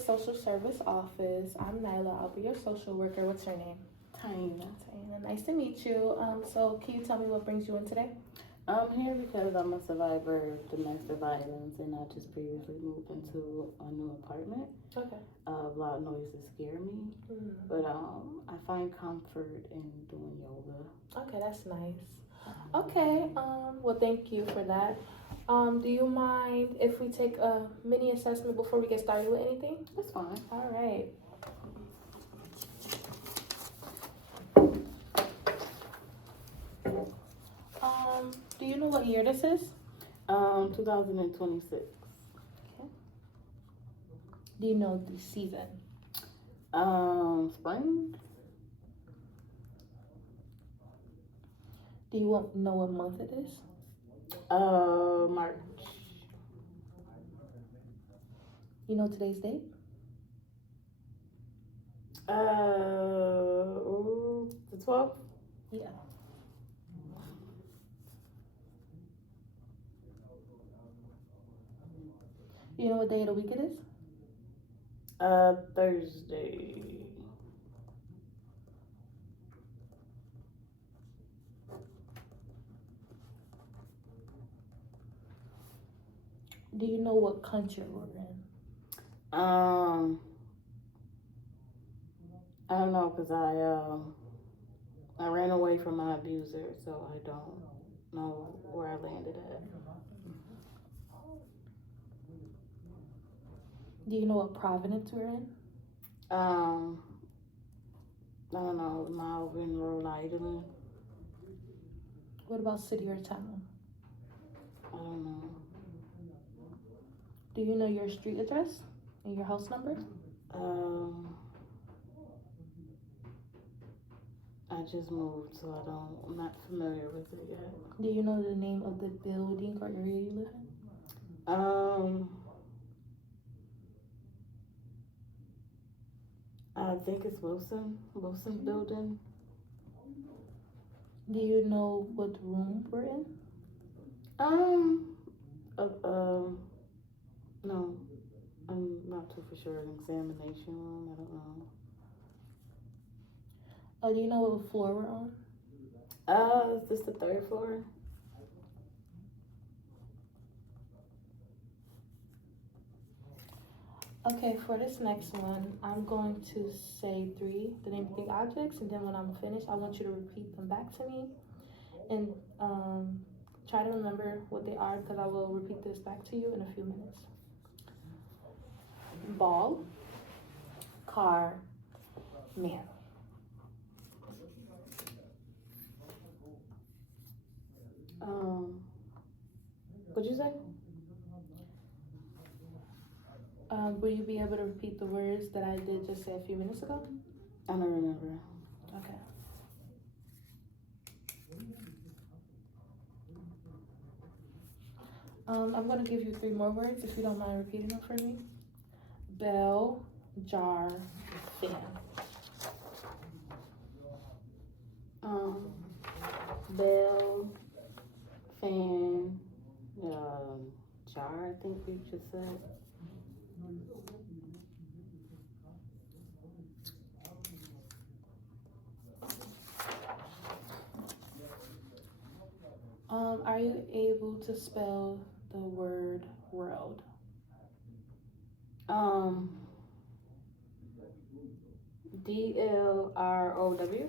social service office. I'm Nyla. I'll be your social worker. What's your name? Taina. Taina. Nice to meet you. So can you tell me what brings you in today? I'm here because I'm a survivor of domestic violence and I just previously moved into a new apartment. Okay. Loud noises scare me, but I find comfort in doing yoga. Okay, that's nice. Okay. Well, thank you for that. Do you mind if we take a mini assessment before we get started with anything? That's fine. All right. Do you know what year this is? 2026. Okay. Do you know the season? Spring. Do you know what month it is? March. You know today's date? The 12th. Yeah. Do you know what day of the week it is? Thursday. Do you know what country we're in? I don't know because I ran away from my abuser, so I don't know where I landed at. Do you know what province we're in? I don't know, Malvern, Rhode Island. What about city or town? I don't know. Do you know your street address and your house number? I just moved, so I'm not familiar with it yet. Do you know the name of the building or area you live in? I think it's Wilson Building. Do you know what room we're in? No, I'm not too for sure. An examination room, I don't know. Do you know what floor we're on? Is this the 3rd floor? Okay, for this next one, I'm going to say the name of 3 objects, and then when I'm finished, I want you to repeat them back to me. And try to remember what they are because I will repeat this back to you in a few minutes. Ball, car, man. What'd you say? Will you be able to repeat the words that I did just say a few minutes ago? I don't remember. Okay. I'm gonna give you 3 more words if you don't mind repeating them for me. Bell, jar, fan. Bell, fan, jar, I think you just said. Are you able to spell the word road? DLROW.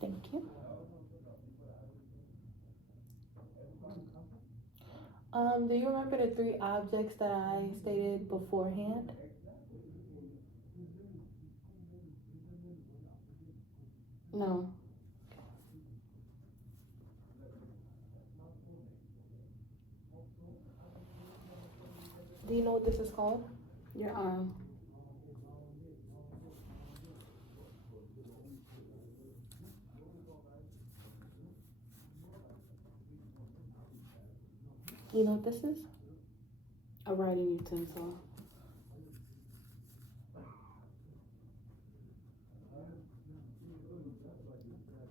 Thank you. Do you remember the 3 objects that I stated beforehand? No. Do you know what this is called? Your arm. Do you know what this is? A writing utensil. Do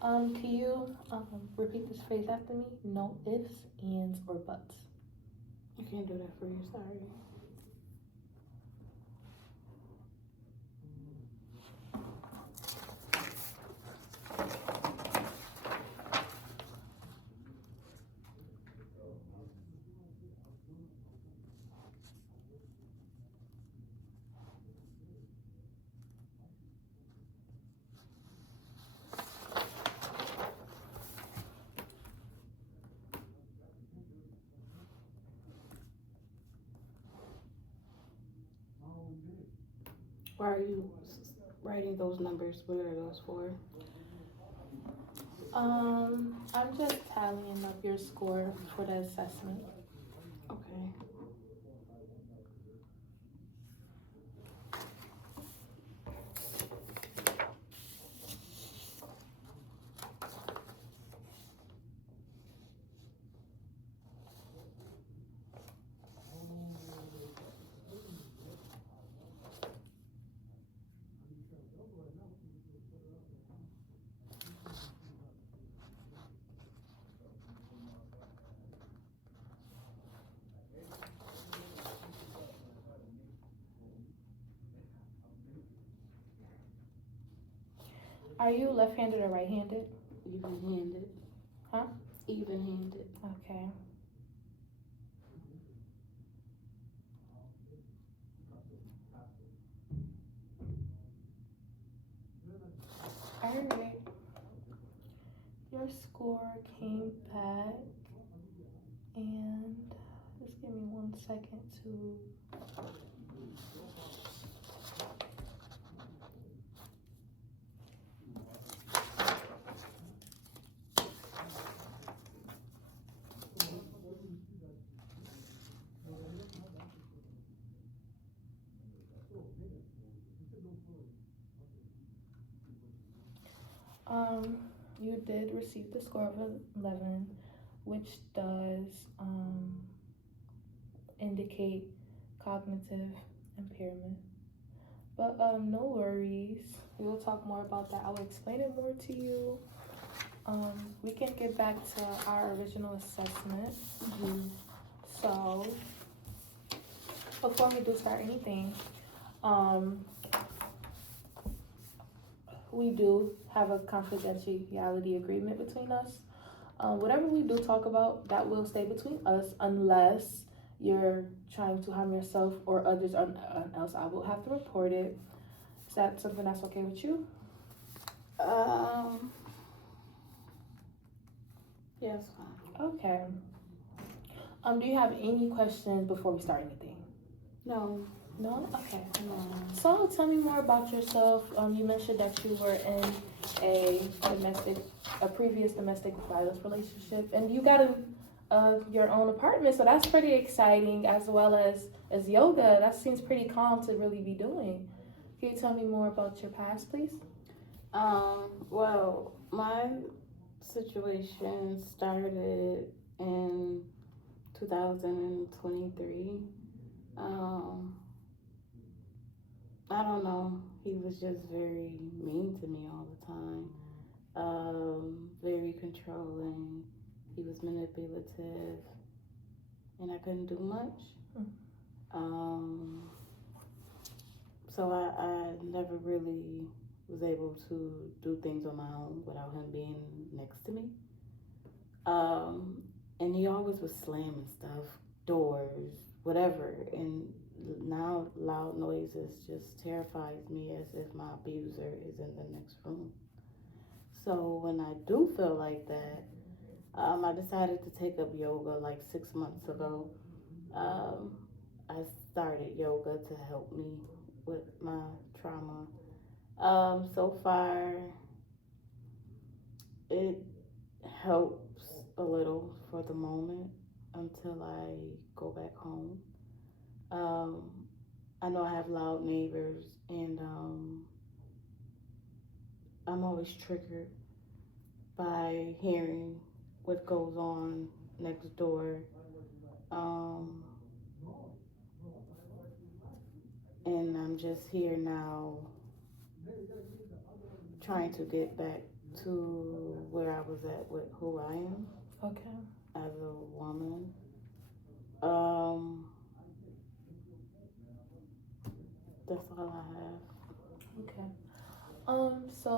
Can you repeat this phrase after me? No ifs, ands, or buts. I can't do that for you, sorry. Why are you writing those numbers? What are those for? I'm just tallying up your score for the assessment. Okay. Are you left-handed or right-handed? Even-handed. Huh? Even-handed. Okay. Alright. Your score came back, and just give me 1 second to. You did receive the score of 11, which does indicate cognitive impairment. But no worries. We will talk more about that. I will explain it more to you. We can get back to our original assessment. So before we do start anything, we do have a confidentiality agreement between us. Whatever we do talk about, that will stay between us unless you're trying to harm yourself or others, or else I will have to report it. Is that something that's okay with you? Yeah, it's fine. Okay. Do you have any questions before we start anything? No. No? Okay. No. So tell me more about yourself. You mentioned that you were in a previous domestic violence relationship, and you got your own apartment, so that's pretty exciting, as well as yoga. That seems pretty calm to really be doing. Can you tell me more about your past, please? Well, my situation started in 2023. I don't know. He was just very mean to me all the time. Very controlling. He was manipulative, and I couldn't do much. So I never really was able to do things on my own without him being next to me. And he always was slamming stuff, doors, whatever. And now loud noises just terrifies me as if my abuser is in the next room. So when I do feel like that, I decided to take up yoga like 6 months ago. I started yoga to help me with my trauma. So far, it helps a little for the moment until I go back home. Um, I know I have loud neighbors, and I'm always triggered by hearing what goes on next door. Um, and I'm just here now trying to get back to where I was at with who I am Okay. as a woman. That's all I have. Okay. So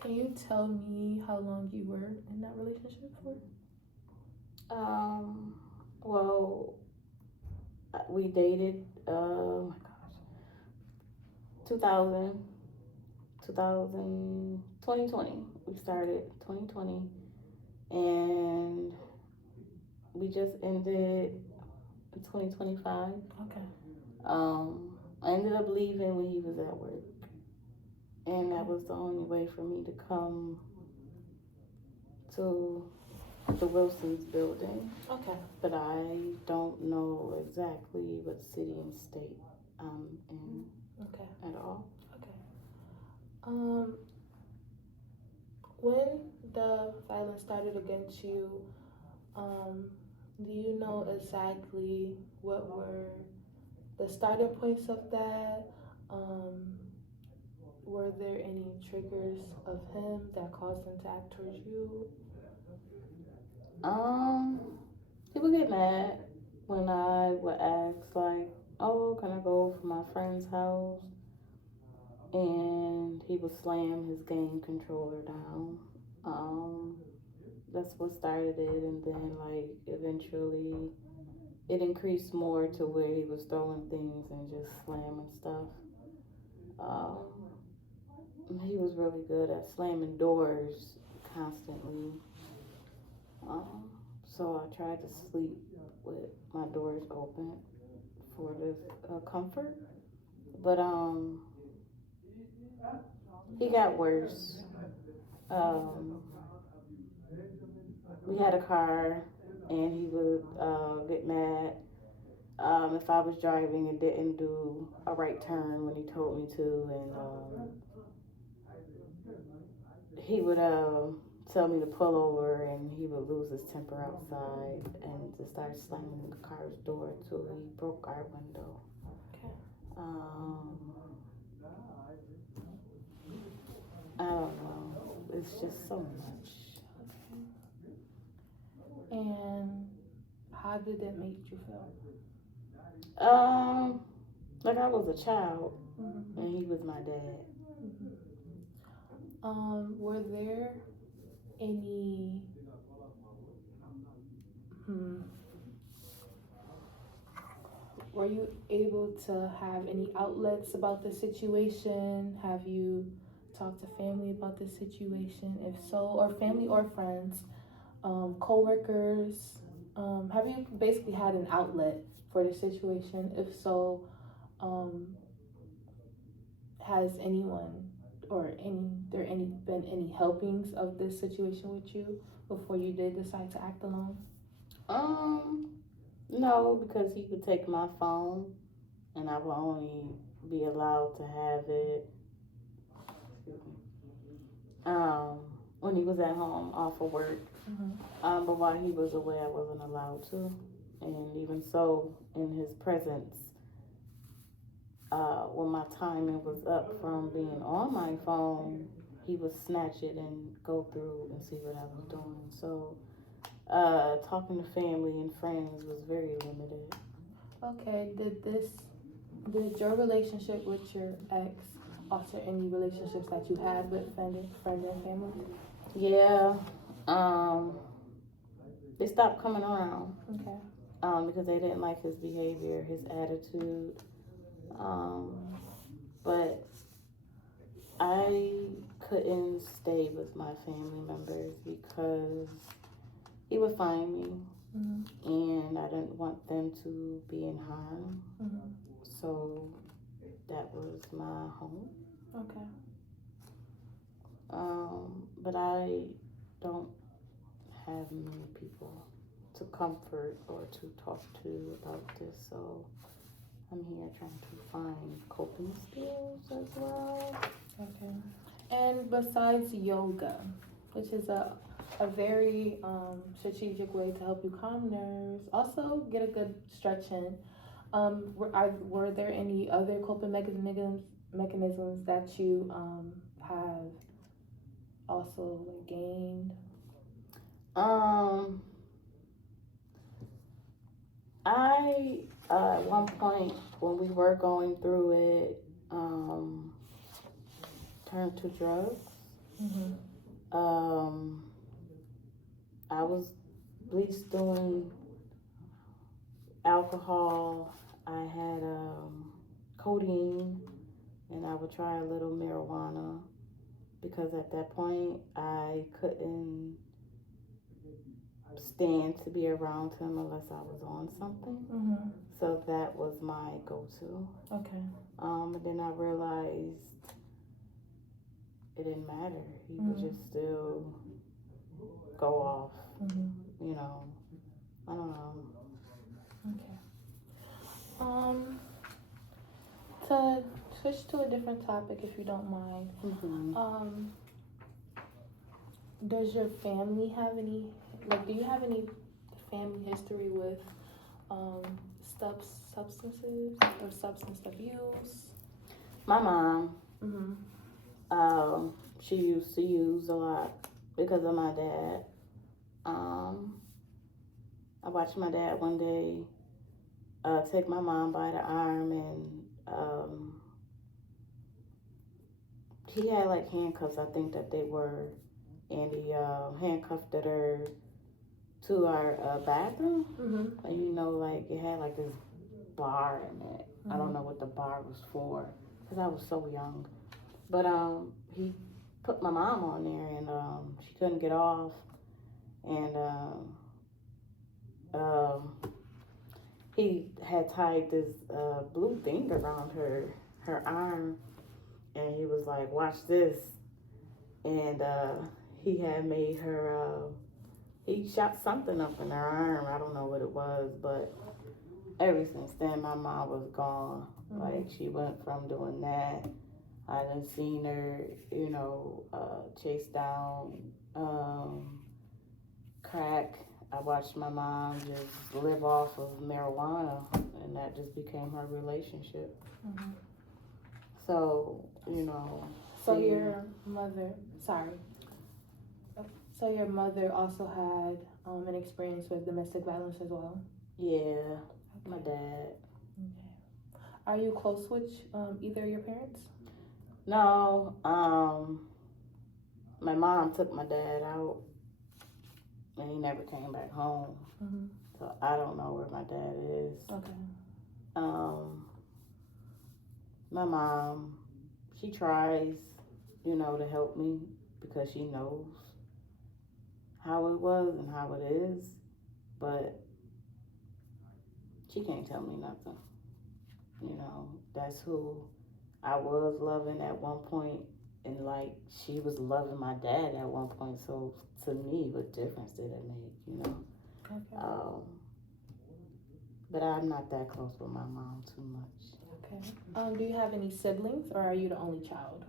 can you tell me how long you were in that relationship for? Well, we dated, oh my gosh, 2000, 2020. We started 2020 and we just ended in 2025. Okay. I ended up leaving when he was at work, and that was the only way for me to come to the Wilson's building. Okay. But I don't know exactly what city and state I'm in Okay. at all. Okay. When the violence started against you, do you know exactly what were the starting points of that? Were there any triggers of him that caused him to act towards you? He would get mad when I would ask, like, oh, can I go over my friend's house? And he would slam his game controller down. That's what started it, and then, like, eventually it increased more to where he was throwing things and just slamming stuff. He was really good at slamming doors constantly. So I tried to sleep with my doors open for this comfort, but he got worse. Um, we had a car, and he would get mad if I was driving and didn't do a right turn when he told me to, and he would tell me to pull over, and he would lose his temper outside and just start slamming the car's door till he broke our window. Okay. I don't know. It's just so much. Okay. And how did it make you feel? Like I was a child, Mm-hmm. and he was my dad. Mm-hmm. Were there any were you able to have any outlets about the situation? Have you talked to family about the situation? If so, or family or friends, co-workers, have you basically had an outlet for the situation? If so, has anyone or been any helpings of this situation with you before you did decide to act alone? No, because he would take my phone, and I would only be allowed to have it when he was at home off of work. Mm-hmm. But while he was away, I wasn't allowed to. And even so, in his presence, when my timing was up from being on my phone, he would snatch it and go through and see what I was doing. So, talking to family and friends was very limited. Okay, did your relationship with your ex alter any relationships that you had with friends and family? Yeah, they stopped coming around. Okay. Because they didn't like his behavior, his attitude. But I couldn't stay with my family members because he would find me, Mm-hmm. and I didn't want them to be in harm. Mm-hmm. So that was my home. Okay. But I don't have many people to comfort or to talk to about this, so I'm here trying to find coping skills as well. Okay. And besides yoga, which is a very strategic way to help you calm nerves, also get a good stretch in. Were there any other coping mechanisms that you have also like gained? I at one point when we were going through it, turned to drugs. Um, I was at least doing alcohol. I had codeine, and I would try a little marijuana because at that point I couldn't stand to be around him unless I was on something. So that was my go-to. Okay. And then I realized it didn't matter. He would just still go off. You know, I don't know. Okay. To switch to a different topic, if you don't mind. Does your family have any, like, do you have any family history with substances or substance abuse? My mom, she used to use a lot because of my dad. I watched my dad one day take my mom by the arm, and he had like handcuffs, I think that they were, and he handcuffed her to our bathroom. And you know, like it had like this bar in it. I don't know what the bar was for because I was so young. But he put my mom on there, and she couldn't get off, and he had tied this blue thing around her arm, and he was like, "Watch this," and he had made her. He shot something up in her arm. I don't know what it was, but ever since then, my mom was gone. Like she went from doing that. I done seen her, you know, chase down crack. I watched my mom just live off of marijuana, and that just became her relationship. So, you know. So your mother, So your mother also had an experience with domestic violence as well? Yeah, my dad. Okay. Are you close with either of your parents? No, my mom took my dad out, and he never came back home. So I don't know where my dad is. Okay. My mom, she tries, you know, to help me because she knows how it was and how it is, but she can't tell me nothing. You know, that's who I was loving at one point, and like she was loving my dad at one point. So to me, what difference did it make? You know. Okay. But I'm not that close with my mom too much. Okay. Do you have any siblings, or are you the only child?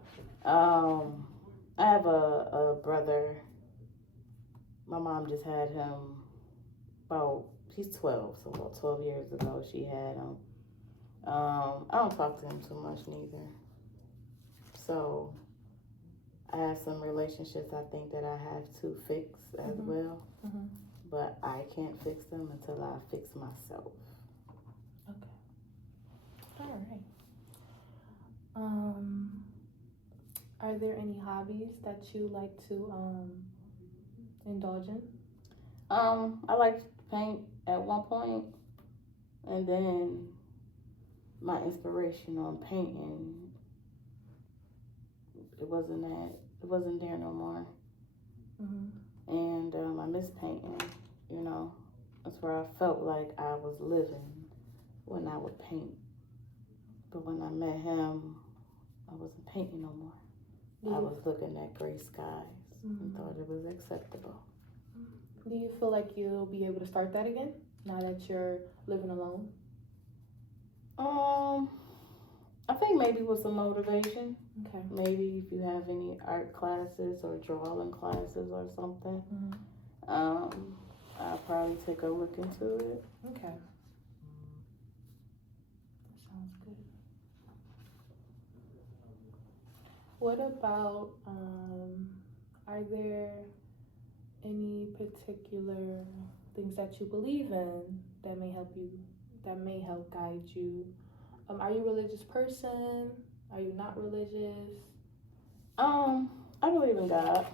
I have a brother. My mom just had him he's 12, so about 12 years ago she had him. I don't talk to him too much neither. So I have some relationships I think that I have to fix as well. But I can't fix them until I fix myself. Okay. All right. Are there any hobbies that you like to indulge in? I liked to paint at one point, and then my inspiration on painting, it wasn't there no more. And I miss painting, you know. That's where I felt like I was living when I would paint. But when I met him, I wasn't painting no more. I was looking at gray skies and thought it was acceptable. Do you feel like you'll be able to start that again now that you're living alone? I think maybe with some motivation. Okay. Maybe if you have any art classes or drawing classes or something, I'll probably take a look into it. Okay. That sounds good. What about are there any particular things that you believe in that may help you, that may help guide you? Are you a religious person? Are you not religious? I believe in God.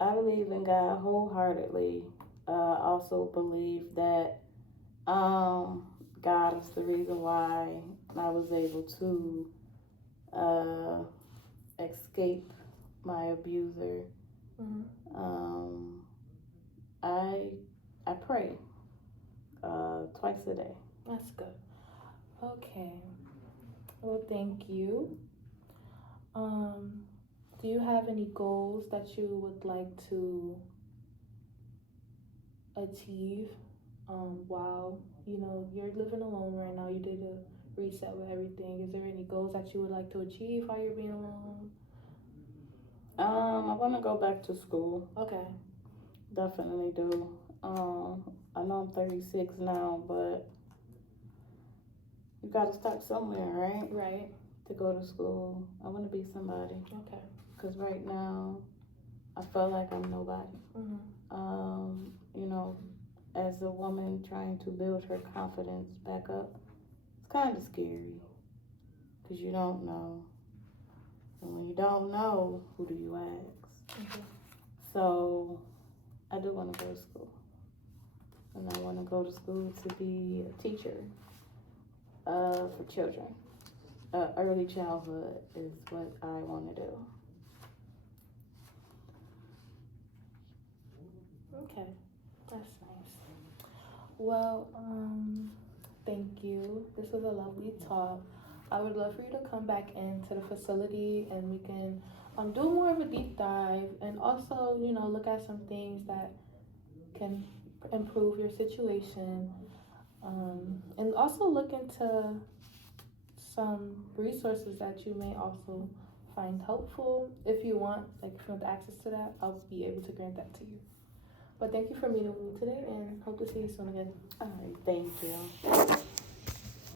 I believe in God wholeheartedly. Also believe that God is the reason why I was able to escape my abuser. I pray twice a day. That's good. Okay. Well, thank you. Do you have any goals that you would like to achieve while you're living alone right now? You did a reset with everything. Is there any goals that you would like to achieve while you're being alone? I want to go back to school. Okay. Definitely do. I know I'm 36 now, but you gotta start somewhere, right? Right. To go to school. I want to be somebody. Okay. Because right now, I feel like I'm nobody. You know, as a woman trying to build her confidence back up, it's kind of scary. Because you don't know. And when you don't know, who do you ask? So, I do want to go to school. And I want to go to school to be a teacher for children. Early childhood is what I want to do. Okay, that's nice. Well, thank you. This was a lovely talk. I would love for you to come back into the facility and we can do more of a deep dive and also, look at some things that can improve your situation. And also look into some resources that you may also find helpful. If you want access to that, I'll be able to grant that to you. But thank you for meeting with me today and hope to see you soon again. All right, thank you.